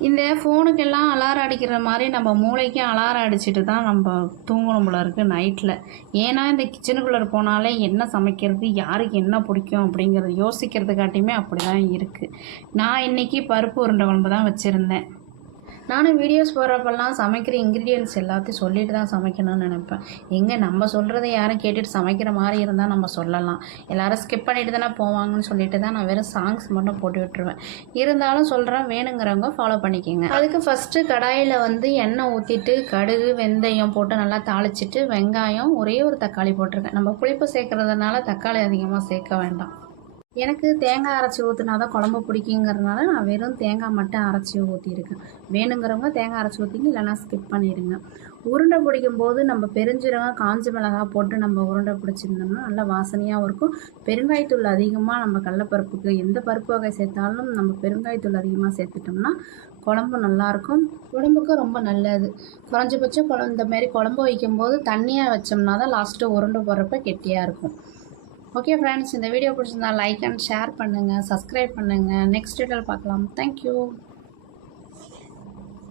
இந்த ஃபோனுக்கெல்லாம் அலாரம் அடிக்கிற மாதிரி நம்ம மூளைக்கும் அலாரம் அடிச்சுட்டு தான் நம்ம தூங்கணும் போல இருக்குது நைட்டில் ஏன்னா இந்த கிச்சனுக்குள்ளே போனாலே என்ன சமைக்கிறது யாருக்கு என்ன பிடிக்கும் அப்படிங்கிறத யோசிக்கிறதுக்காட்டியுமே அப்படி தான் இருக்குது நான் இன்றைக்கி பருப்பு உருண்டை குழம்பு தான் வச்சுருந்தேன். நானும் வீடியோஸ் போடுறப்பெல்லாம் சமைக்கிற இன்க்ரீடியன்ட்ஸ் எல்லாத்தையும் சொல்லிட்டு தான் சமைக்கணும்னு நினைப்பேன். எங்கே நம்ம சொல்கிறத யாரும் கேட்டுட்டு சமைக்கிற மாதிரி இருந்தால் நம்ம சொல்லலாம். எல்லோரும் ஸ்கிப் பண்ணிட்டு தானே போவாங்கன்னு சொல்லிட்டு தான் நான் வெறும் சாங்ஸ் மட்டும் போட்டு விட்டுருவேன். இருந்தாலும் சொல்கிறேன் வேணுங்கிறவங்க ஃபாலோ பண்ணிக்கோங்க. அதுக்கு ஃபஸ்ட்டு கடாயில் வந்து எண்ணெய் ஊற்றிட்டு கடுகு வெந்தயம் போட்டு நல்லா தாளிச்சிட்டு வெங்காயம் ஒரே ஒரு தக்காளி போட்டிருக்கேன். நம்ம புளிப்பு சேர்க்கறதுனால தக்காளி அதிகமாக சேர்க்க வேண்டாம். எனக்கு தேங்காய் அரைச்சி ஊற்றினா தான் குழம்பு பிடிக்குங்கிறதுனால நான் வெறும் தேங்காய் மட்டும் அரைச்சி ஊற்றிருக்கேன் வேணுங்கிறவங்க தேங்காய் அரைச்சி ஊற்றிங்க இல்லைனா ஸ்கிப் பண்ணிடுங்க. உருண்டை பிடிக்கும் போது நம்ம பெருஞ்சீரகம் காஞ்ச மிளகாய் போட்டு நம்ம உருண்டை பிடிச்சிருந்தோம்னா நல்லா வாசனையாகவும் இருக்கும். பெருங்காயத்தூள் அதிகமாக நம்ம கடலப்பருப்புக்கு எந்த பருப்பு வகை சேர்த்தாலும் நம்ம பெருங்காயத்தூள் அதிகமாக சேர்த்துட்டோம்னா குழம்பு நல்லாயிருக்கும் உடம்புக்கும் ரொம்ப நல்லது. குறைஞ்சபட்சம் குழம்பு இந்த மாதிரி குழம்பு வைக்கும்போது தண்ணியாக வச்சோம்னா தான் லாஸ்ட்டு உருண்டை போடுறப்ப கெட்டியாக இருக்கும். ஓகே ஃப்ரெண்ட்ஸ் இந்த வீடியோ பிடிச்சிருந்தா லைக் அண்ட் ஷேர் பண்ணுங்கள் சப்ஸ்கிரைப் பண்ணுங்கள் நெக்ஸ்ட் டீட்டெயில் பார்க்கலாம். Thank you